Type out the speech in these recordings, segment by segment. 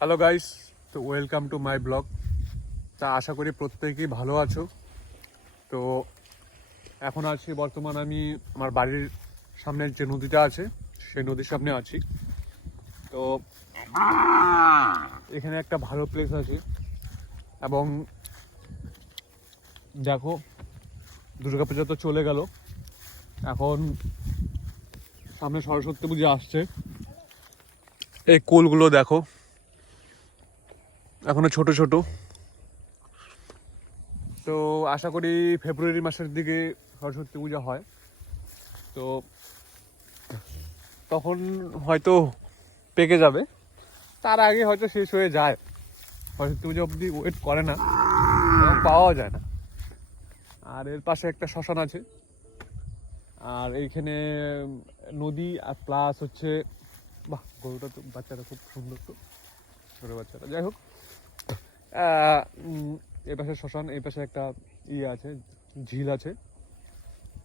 Hello guys, তো welcome to my blog. তা আশা করি প্রত্যেকেই ভালো আছো। তো এখন আছি বর্তমান আমি আমার বাড়ির সামনের যে নদীটা আছে সেই নদীর সামনে আছি। তো এখানে একটা ভালো প্লেস আছে এবং দেখো দুর্গাপূজা তো চলে গেল, এখন সামনে সরস্বতী পুজো আসছে। এই কুলগুলো দেখো এখনো ছোট ছোট। তো আশা করি ফেব্রুয়ারি মাসের দিকে সরস্বতী পূজা হয়, তো তখন হয়তো পেকে যাবে, তার আগে হয়তো শেষ হয়ে যায়। সরস্বতী পুজো অবধি ওয়েট করে না এবং পাওয়া যায় না। আর এর পাশে একটা শ্মশান আছে, আর এইখানে নদী আর প্লাস হচ্ছে, বাহ গরুটা তো বাচ্চাটা খুব সুন্দর, তো গরু বাচ্চাটা যাই হোক। এই পাশে শ্মশান, এই পাশে একটা ইয়ে আছে, ঝিল আছে,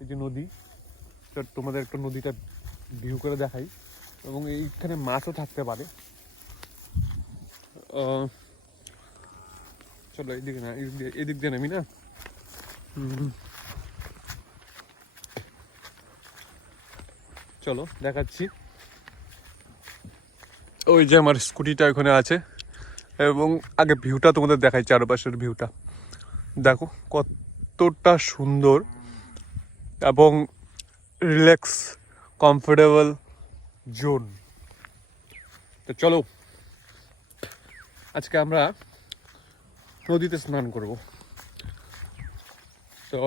এই যে নদী। তো তোমাদের একটু নদীটা ভিউ করে দেখাই, এবং এইখানে মাছও থাকতে পারে। চলো এইদিকে না, এদিক দিয়ে নামি না। চলো দেখাচ্ছি। ওই যে আমার স্কুটিটা ওখানে আছে, এবং আগে ভিউটা তোমাদের দেখাই, চারপাশের ভিউটা দেখো কতটা সুন্দর এবং রিল্যাক্স কমফোর্টেবল জোন। তো চলো আজকে আমরা নদীতে স্নান করব। তো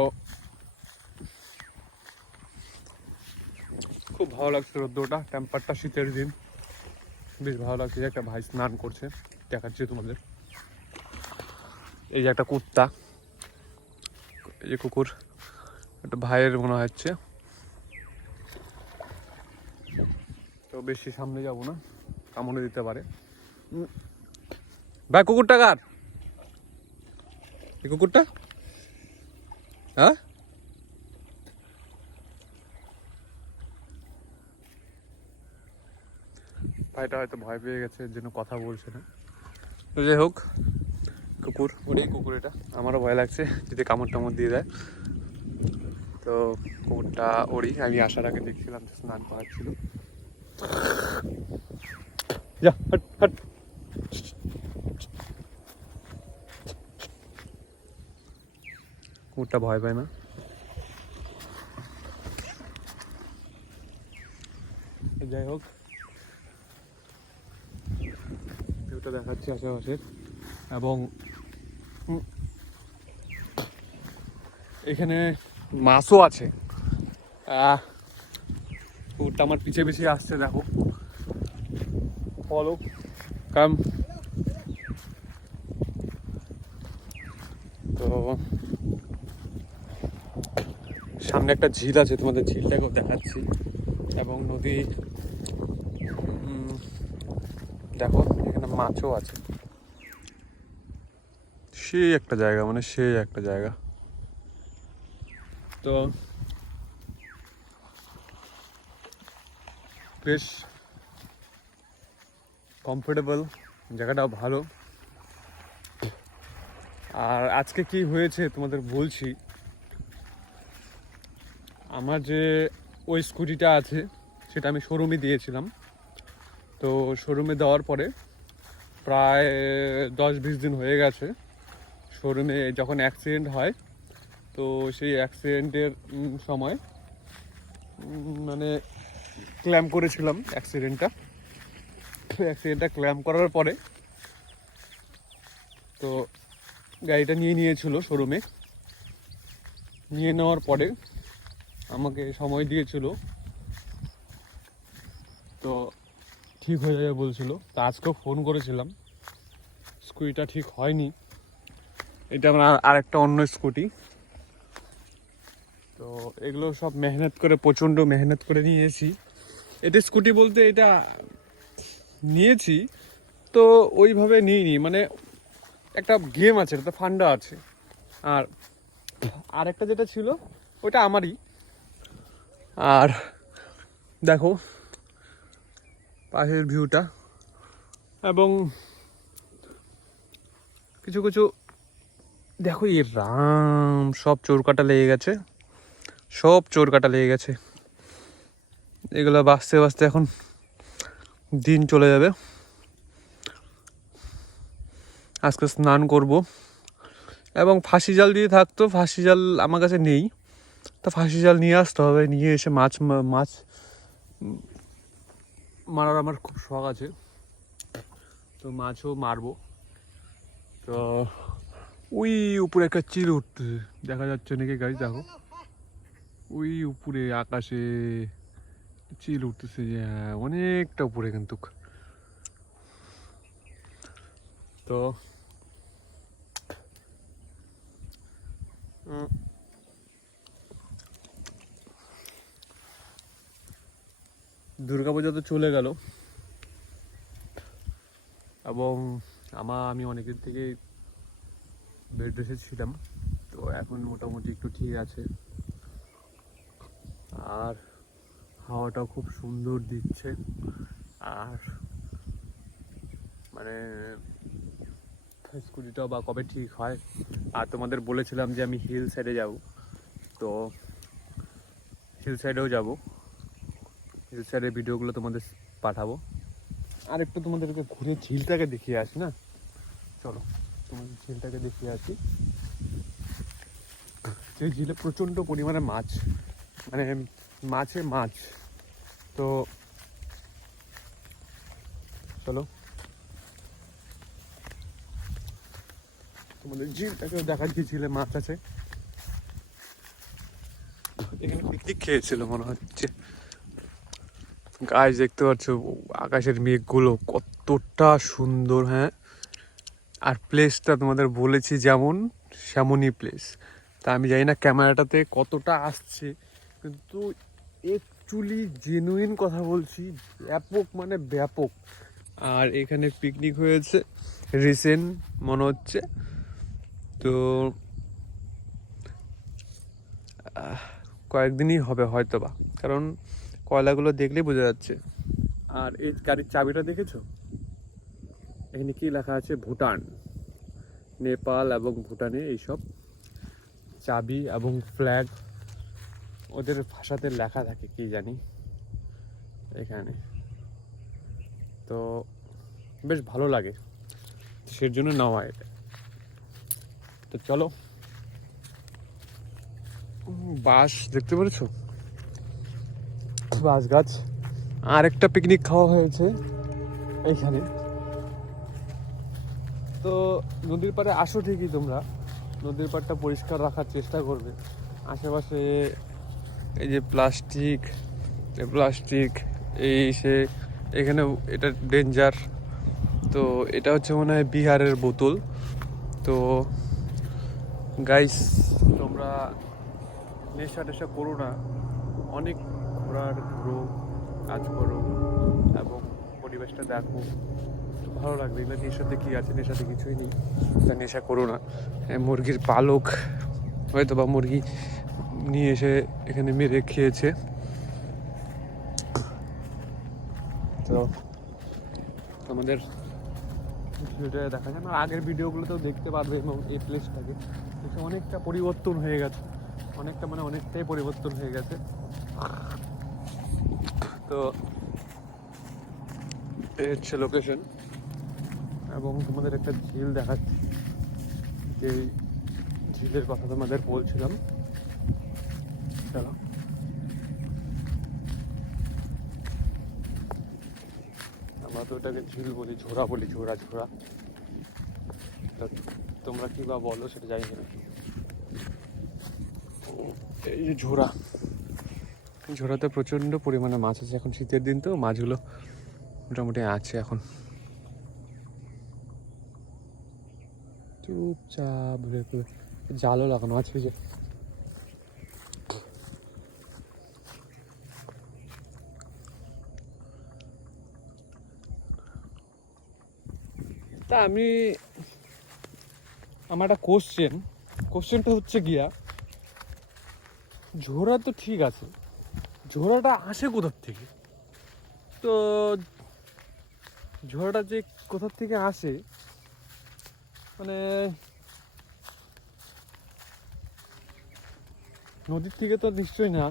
খুব ভালো লাগছে, রোদ্দুরটা টেম্পারটা শীতের দিন বেশ ভালো লাগছে। একটা ভাই স্নান করছে, দেখাচ্ছি তোমাদের। এই যে একটা কুত্তা, এই যে কুকুর, একটা ভাইয়ের মনে হচ্ছে। তো বেশি সামনে যাব না, কামড়ে দিতে পারে। ভাই কুকুরটা কার? এই কুকুরটা? হ্যাঁ, ভাইটা হয়তো ভয় পেয়ে গেছে, এর জন্য কথা বলছে না। তো যাই হোক, কুকুর ওরই, কুকুর এটা। আমারও ভয় লাগছে যদি কামড় টামড় দিয়ে দেয়। তো কুকুরটা ওরই, আমি আসার আগে দেখছিলাম স্নান করাচ্ছিল। যা হাট হাট। কুকুরটা ভয় পায় না। যাই হোক, ভিউটা দেখাচ্ছি আশেপাশের, এবং এখানে মাছও আছে। কুকুরটা আমার পিছে পিছে আসছে, দেখো ফলো কাম। তো সামনে একটা ঝিল আছে, তোমাদের ঝিলটাকেও দেখাচ্ছি, এবং নদী দেখো এখানে মাছও আছে। সেই একটা জায়গা, মানে সেই একটা জায়গা। তো বেশ কমফোর্টেবল, জায়গাটাও ভালো। আর আজকে কি হয়েছে তোমাদের বলছি। আমার যে ওই স্কুটিটা আছে সেটা আমি শোরুমে দিয়েছিলাম। তো শোরুমে দেওয়ার পরে প্রায় 10-20 দিন হয়ে গেছে। শোরুমে যখন অ্যাক্সিডেন্ট হয়, তো সেই অ্যাক্সিডেন্টের সময় মানে ক্লেম করেছিলাম অ্যাক্সিডেন্টটা ক্লেম করার পরে তো গাড়িটা নিয়েছিল শোরুমে। নিয়ে নেওয়ার পরে আমাকে সময় দিয়েছিল, তো ঠিক হয়ে যাবে বলছিল। তো আজকেও ফোন করেছিলাম, স্কুটিটা ঠিক হয়নি। এটা আমার আরেকটা অন্য স্কুটি। তো এগুলো সব মেহনত করে, প্রচণ্ড মেহনত করে নিয়েছি। এটা স্কুটি বলতে এটা নিয়েছি তো ওইভাবে নিইনি, মানে একটা গেম আছে, একটা ফান্ডা আছে। আর আরেকটা যেটা ছিল ওটা আমারই। আর দেখো পাশের ভিউটা, এবং কিছু কিছু দেখো এই রাম সব চোরকাটা লেগে গেছে, সব চোরকাটা লেগে গেছে। এগুলো বাঁচতে বাঁচতে এখন দিন চলে যাবে। আজকে স্নান করব এবং ফাঁসি জাল দিয়ে থাকতো, ফাঁসি জাল আমার কাছে নেই, তো ফাঁসি জাল নিয়ে আসতে হবে। নিয়ে এসে মাছ মারার আমার খুব শখ আছে, তো মাছও মারবো। তো ওই উপরে একটা চিল উঠতেছে, দেখা যাচ্ছে নাকি গাড়ি, দেখো ওই উপরে আকাশে চিল উঠতেছে, যে অনেকটা উপরে কিন্তু। তো দুর্গাপূজা তো চলে গেল এবং আমি অনেকের থেকে বেড রেস্টে ছিলাম, তো এখন মোটামুটি একটু ঠিক আছে। আর হাওয়াটাও খুব সুন্দর দিচ্ছে। আর মানে স্কুটিটাও বা কবে ঠিক হয়। আর তোমাদের বলেছিলাম যে আমি হিল সাইডে যাব, তো হিল সাইডেও যাব। হিল সাইডের ভিডিওগুলো তোমাদের পাঠাবো। আর একটু তোমাদেরকে ঘুরে ঝিলটাকে দেখিয়ে আসি না, চলো তোমাদের ঝিলটাকে দেখিয়ে আসি। সেই ঝিলে প্রচণ্ড পরিমাণে মাছ, মানে মাছ। তো চলো তোমাদের ঝিলটাকেও দেখাচ্ছি, ঝিলে মাছ আছে। এখানে পিকনিক খেয়েছিল মনে হচ্ছে। গাছ দেখতে পাচ্ছ, আকাশের মেঘগুলো কতটা সুন্দর, হ্যাঁ। আর প্লেসটা তোমাদের বলেছি যেমন সেমনই প্লেস। তা আমি জানি না ক্যামেরাটাতে কতটা আসছে, কিন্তু অ্যাকচুয়ালি জেনুইন কথা বলছি, ব্যাপক মানে ব্যাপক। আর এখানে পিকনিক হয়েছে রিসেন্ট মনে হচ্ছে, তো কয়েকদিনই হবে হয়তো বা, কারণ কয়লাগুলো দেখলেই বোঝা যাচ্ছে। আর এই গাড়ির চাবিটা দেখেছো, এখানে কি লেখা আছে, ভুটান, নেপাল এবং ভুটানে এইসব চাবি এবং ফ্ল্যাগ ওদের ভাষাতে লেখা থাকে, কি জানি এখানে। তো বেশ ভালো লাগে, সের জন্য নেওয়া এটা। তো চলো, বাঁশ দেখতে পেরেছো, বাঁশ গাছ। আর একটা পিকনিক খাওয়া হয়েছে এইখানে। তো নদীর পাড়ে আসো ঠিকই তোমরা, নদীর পাড়টা পরিষ্কার রাখার চেষ্টা করবে। আশেপাশে এই যে প্লাস্টিক এই সে, এখানে এটা ডেঞ্জার। তো এটা হচ্ছে মনে হয় বিহারের বোতল। তো গাইস, তোমরা নেশা টেশা করো না, অনেক ঘোরো, কাজ করো এবং পরিবেশটা দেখো, ভালো লাগবে। এগুলো নেশাতে কি আছে, নেশাতে কিছুই নেই, তা নেশা করো না। মুরগির পালক হয়তো বা মুরগি নিয়ে এসে এখানে মেরে খেয়েছে। তো আমাদের ভিডিওটা দেখা যায় না, আগের ভিডিওগুলোতেও দেখতে পারবে। এবং এই প্লেসটাকে অনেকটা পরিবর্তন হয়ে গেছে, অনেকটাই পরিবর্তন হয়ে গেছে। তো এই হচ্ছে লোকেশন। এবং তোমাদের একটা ঝিল দেখাচ্ছি, যে ঝিলের কথা তোমাদের বলছিলাম। চলো, আমরা তো ওটাকে ঝিল বলি, ঝোড়া বলি, ঝোড়া। তোমরা কি বা বলো সেটা জানি না। এই যে ঝোড়াতে প্রচণ্ড পরিমাণে মাছ আছে। এখন শীতের দিন তো মাছগুলো মোটামুটি আছে এখন। চুপচাপ জালও লাগানো আছে যে। তা আমার একটা কোশ্চেনটা হচ্ছে গিয়া, ঝোড়া তো ঠিক আছে, ঝোড়াটা আসে কোথার থেকে? তো ঝোড়াটা যে কোথার থেকে আসে মানে নদীর থেকে তো নিশ্চয়ই না,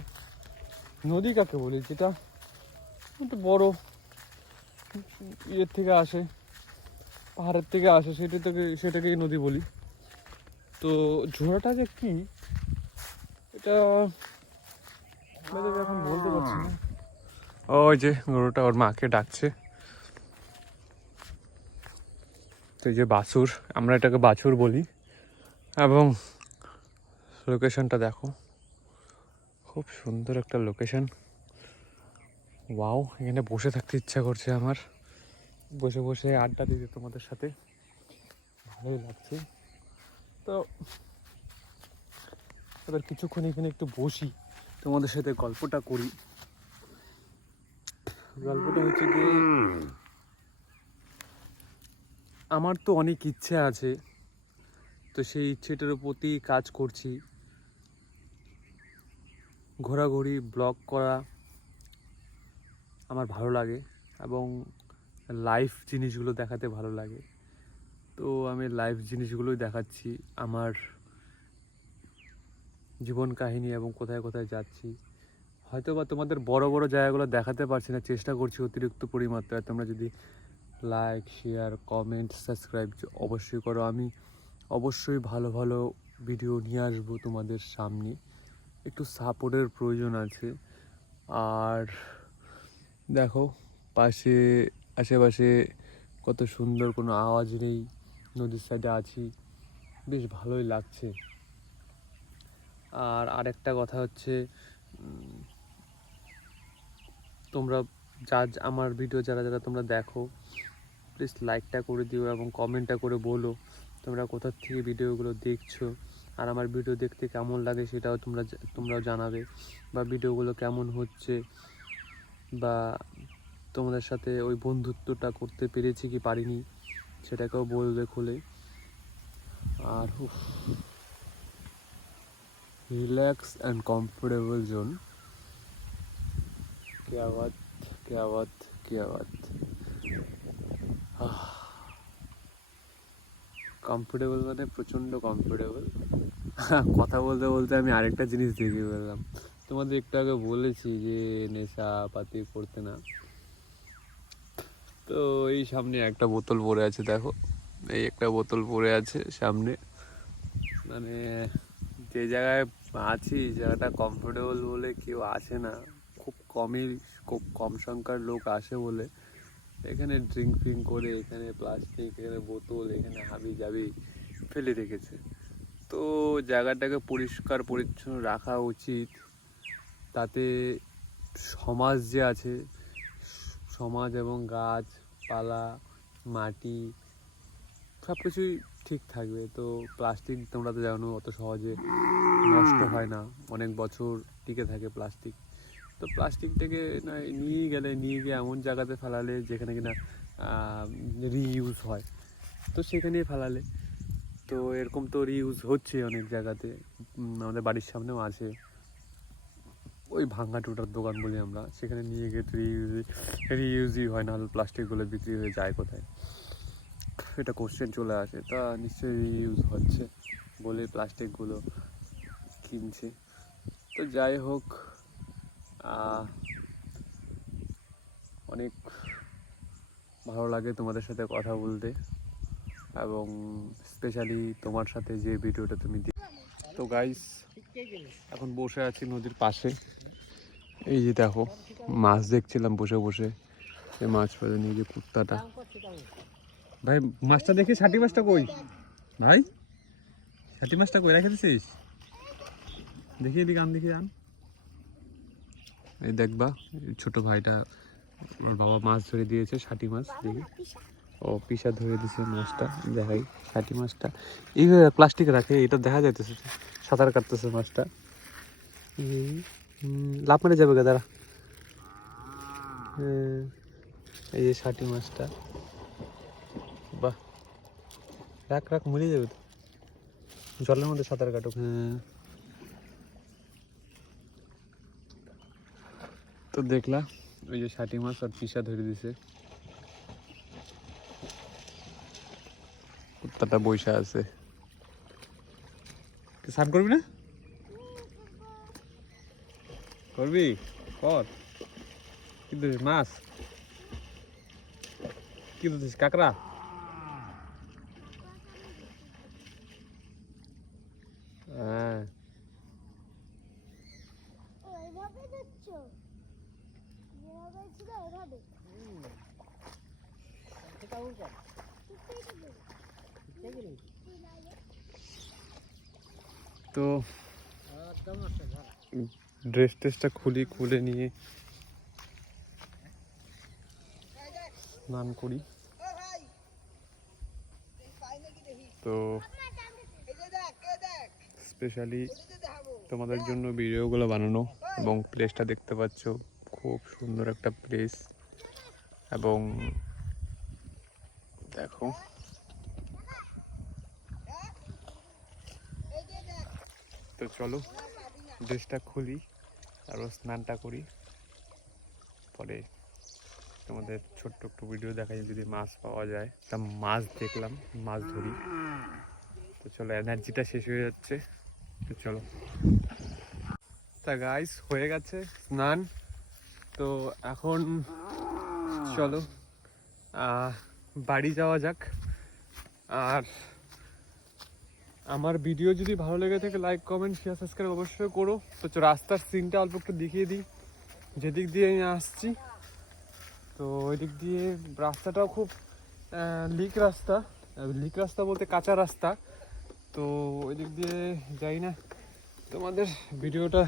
নদী কাকে বলি, যেটা একটু বড় ইয়ের থেকে আসে, পাহাড়ের থেকে আসে, সেটাকেই নদী বলি। তো ঝোড়াটা যে কি এটা এখন বলতে পারছি না। ওই যে গরুটা ওর মাকে ডাকছে। তো এই যে বাছুর, আমরা এটাকে বাছুর বলি। এবং লোকেশনটা দেখো, খুব সুন্দর একটা লোকেশন। ওয়াও, এখানে বসে থাকতে ইচ্ছা করছে আমার, বসে বসে আড্ডা দিতে তোমাদের সাথে ভালোই লাগছে। তো এবার কিছুক্ষণ এখানে একটু বসি, তোমাদের সাথে গল্পটা করি। গল্পটা হচ্ছে কি, আমার তো অনেক ইচ্ছে আছে, তো সেই ইচ্ছেটার প্রতি কাজ করছি। ঘোরাঘুরি ব্লগ করা আমার ভালো লাগে এবং লাইভ জিনিসগুলো দেখাতে ভালো লাগে। তো আমি লাইভ জিনিসগুলোই দেখাচ্ছি, আমার জীবন কাহিনী এবং কোথায় কোথায় যাচ্ছি। হয়তো বা তোমাদের বড় বড় জায়গাগুলো দেখাতে পারছি না, চেষ্টা করছি অতিরিক্ত পরিমাত্রায়। তোমরা যদি লাইক, শেয়ার, কমেন্ট, সাবস্ক্রাইব অবশ্যই করো। আমি অবশ্যই ভালো ভালো ভিডিও নিয়ে আসবো তোমাদের সামনে, একটু সাপোর্টের প্রয়োজন আছে। আর দেখো পাশে আশেপাশে কত সুন্দর, কোনো আওয়াজ নেই, নদীর সাইডে আছি, বেশ ভালোই লাগছে। আর আরেকটা কথা হচ্ছে, তোমরা আমার ভিডিও যারা যারা তোমরা দেখো, প্লিজ লাইকটা করে দিও এবং কমেন্টটা করে বলো তোমরা কোথা থেকে ভিডিওগুলো দেখছো, আর আমার ভিডিও দেখতে কেমন লাগে সেটাও তোমরাও জানাবে, বা ভিডিওগুলো কেমন হচ্ছে, বা তোমাদের সাথে ওই বন্ধুত্বটা করতে পেরেছি কি পারিনি সেটাকেও বলবে খুলে। আর রিল্যাক্স অ্যান্ড কমফোর্টেবল জোন, क्या बात क्या बात क्या बात। কমফোর্টেবল মানে প্রচণ্ড কমফোর্টেবল। কথা বলতে বলতে আমি আরেকটা জিনিস দেখে ফেললাম। তোমাদের একটু আগে বলেছি যে নেশা পাতি করতে না, তো এই সামনে একটা বোতল পড়ে আছে, দেখো এই একটা বোতল পড়ে আছে সামনে। মানে যে জায়গায় আছি, জায়গাটা কমফোর্টেবল বলে কেউ আসে না, খুব কম সংখ্যার লোক আসে বলে এখানে ড্রিঙ্ক ফিঙ্ক করে, এখানে প্লাস্টিক, এখানে বোতল, এখানে হাবি জাবি ফেলে রেখেছে। তো জায়গাটাকে পরিষ্কার পরিচ্ছন্ন রাখা উচিত, তাতে সমাজ যে আছে, সমাজ এবং গাছপালা, মাটি সব কিছুই ঠিক থাকবে। তো প্লাস্টিক তোমরা তো জানো অত সহজে নষ্ট হয় না, অনেক বছর টিকে থাকে প্লাস্টিক। তো প্লাস্টিকটাকে নিয়ে গিয়ে এমন জায়গাতে ফেলালে যেখানে কিনা রিইউজ হয়, তো সেখানেই ফেলালে। তো এরকম তো রিইউজ হচ্ছে অনেক জায়গাতে, আমাদের বাড়ির সামনেও আছে ওই ভাঙা টুটার দোকান বলি আমরা, সেখানে নিয়ে গিয়ে রিইউজই হয় না, প্লাস্টিকগুলো বিক্রি হয়ে যায় কোথায়, এটা কোশ্চেন চলে আসে। তা নিশ্চয়ই রিইউজ হচ্ছে বলে প্লাস্টিকগুলো কিনছে। তো যাই হোক, অনেক ভালো লাগে তোমাদের সাথে কথা বলতে, এবং স্পেশালি তোমার সাথে যে ভিডিওটা তুমি তো গাইস এখন বসে আছি নদীর পাশে, এই যে দেখো মাছ দেখছিলাম বসে বসে, এই মাছ ফেলে নিয়ে যে কুত্তাটা, ভাই মাছটা দেখি, ষাটি মাছটা কই ভাই, ষাটি মাছটা কই রেখে দিছিস, দেখি এদিকে আন, দেখি আন, এই দেখবা ছোট ভাইটা, ওর বাবা মাছ ধরে দিয়েছে, ষাটি মাছ দেখি, ও পিসা ধরে দিয়েছে মাছটা, দেখাই ষাটি মাছটা এইভাবে প্লাস্টিক রাখে, এটা দেখা যাইতেছে, সাঁতার কাটতেছে মাছটা, লাভ মেরে যাবে দাঁড়া, এই যে ষাটি মাছটা, বাহ রাখ রাখ, মরে যাবে তো, জলের মধ্যে সাঁতার কাটুক। তো দেখলা ওই যে ষাটি মাছ আর পিসা ধরে দিছে, কত কর্তাটা বসে আছে। স্নান করবি না? করবি? কর। কি দিস? মাছ? কি দিস? কাঁকড়া? হ্যাঁ। তো ড্রেস টেসটা খুলে নিয়ে স্নান করি। তো স্পেশালি তোমাদের জন্য ভিডিওগুলো বানানো, এবং প্লেসটা দেখতে পাচ্ছ, খুব সুন্দর একটা প্লেস। এবং দেখো, তো চলো ড্রেসটা খুলি আর স্নানটা করি, পরে তোমাদের ছোট্ট একটু ভিডিও দেখাই। যদি মাছ পাওয়া যায় তা মাছ দেখলাম, মাছ ধরি। তো চলো, এনার্জিটা শেষ হয়ে যাচ্ছে, তো চলো। তা গাইস, হয়ে গেছে স্নান। তো এখন চলো বাড়ি যাওয়া যাক। আর আমার ভিডিও যদি ভালো লেগে থাকে লাইক কমেন্ট শেয়ার সাবস্ক্রাইব অবশ্যই করো। তো রাস্তার সিনটা অল্প একটু দেখিয়ে দিই, যেদিক দিয়ে আমি আসছি। তো ওই দিক দিয়ে রাস্তাটাও খুব লিক রাস্তা বলতে কাঁচা রাস্তা। তো ওই দিক দিয়ে যাই না, তোমাদের ভিডিওটা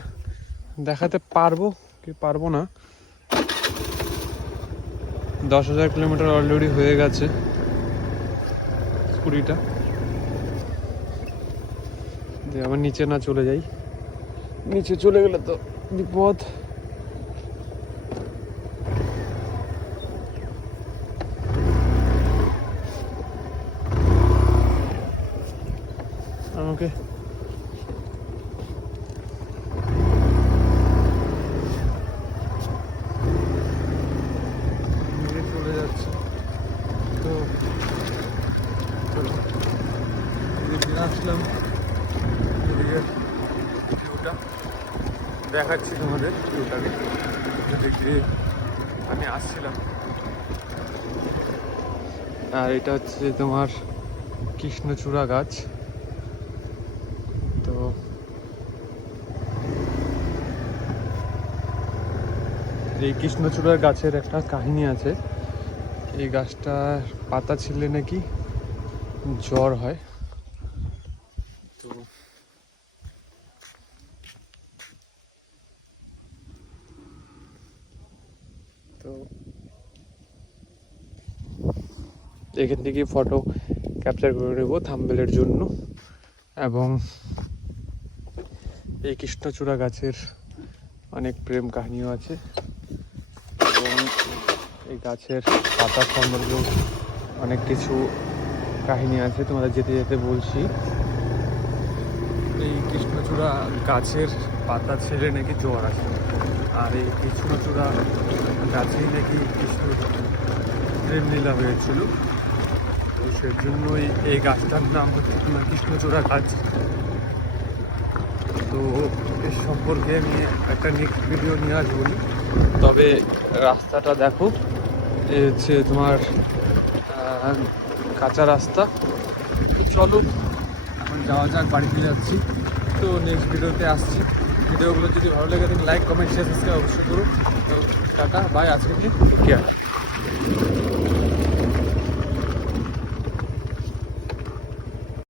দেখাতে পারবো কি পারবো না। 10,000 কিলোমিটার অলরেডি হয়ে গেছে স্কুটিটা, যে আবার নিচে না চলে যাই, নিচে চলে গেলে তো বিপদ। আমাকে চলে যাচ্ছে। তো আসলাম, ভিউটা দেখাচ্ছি তোমাদের, ভিউটাকে যেদিক দিয়ে আমি আসছিলাম। আর এটা হচ্ছে তোমার কৃষ্ণচূড়া গাছ। তো এই কৃষ্ণচূড়া গাছের একটা কাহিনী আছে। এই গাছটার পাতা ছিঁড়লে নাকি জ্বর হয়। তো তো এখান থেকে ফটো ক্যাপচার করে নেব থাম্বনেলের জন্য। এবং এই কৃষ্ণচূড়া গাছের অনেক প্রেম কাহিনীও আছে, এবং এই গাছের পাতা সম্পর্কেও অনেক কিছু কাহিনী আছে, তোমাদের যেতে যেতে বলছি। এই কৃষ্ণচূড়া গাছের পাতা ছেড়ে নাকি জ্বর আসে, আর এই কৃষ্ণচূড়া গাছেই নাকি কৃষ্ণ প্রেম লীলা হয়েছিল। তো সেজন্যই এই গাছটার নাম হচ্ছে তোমার কৃষ্ণচূড়া গাছ। তো এর সম্পর্কে আমি একটা নেক্সট ভিডিও নিয়ে আসবো। তবে রাস্তাটা দেখো, এ হচ্ছে তোমার কাঁচা রাস্তা। তো চলো এখন যাওয়া যাক, বাড়ি ফিরে যাচ্ছি। তো নেক্সট ভিডিওতে আসছি। ভিডিওগুলো যদি ভালো লাগে থাকে লাইক কমেন্ট শেয়ার সাবস্ক্রাইব অবশ্যই করো। তো টাটা বাই, আজকে কেয়ার।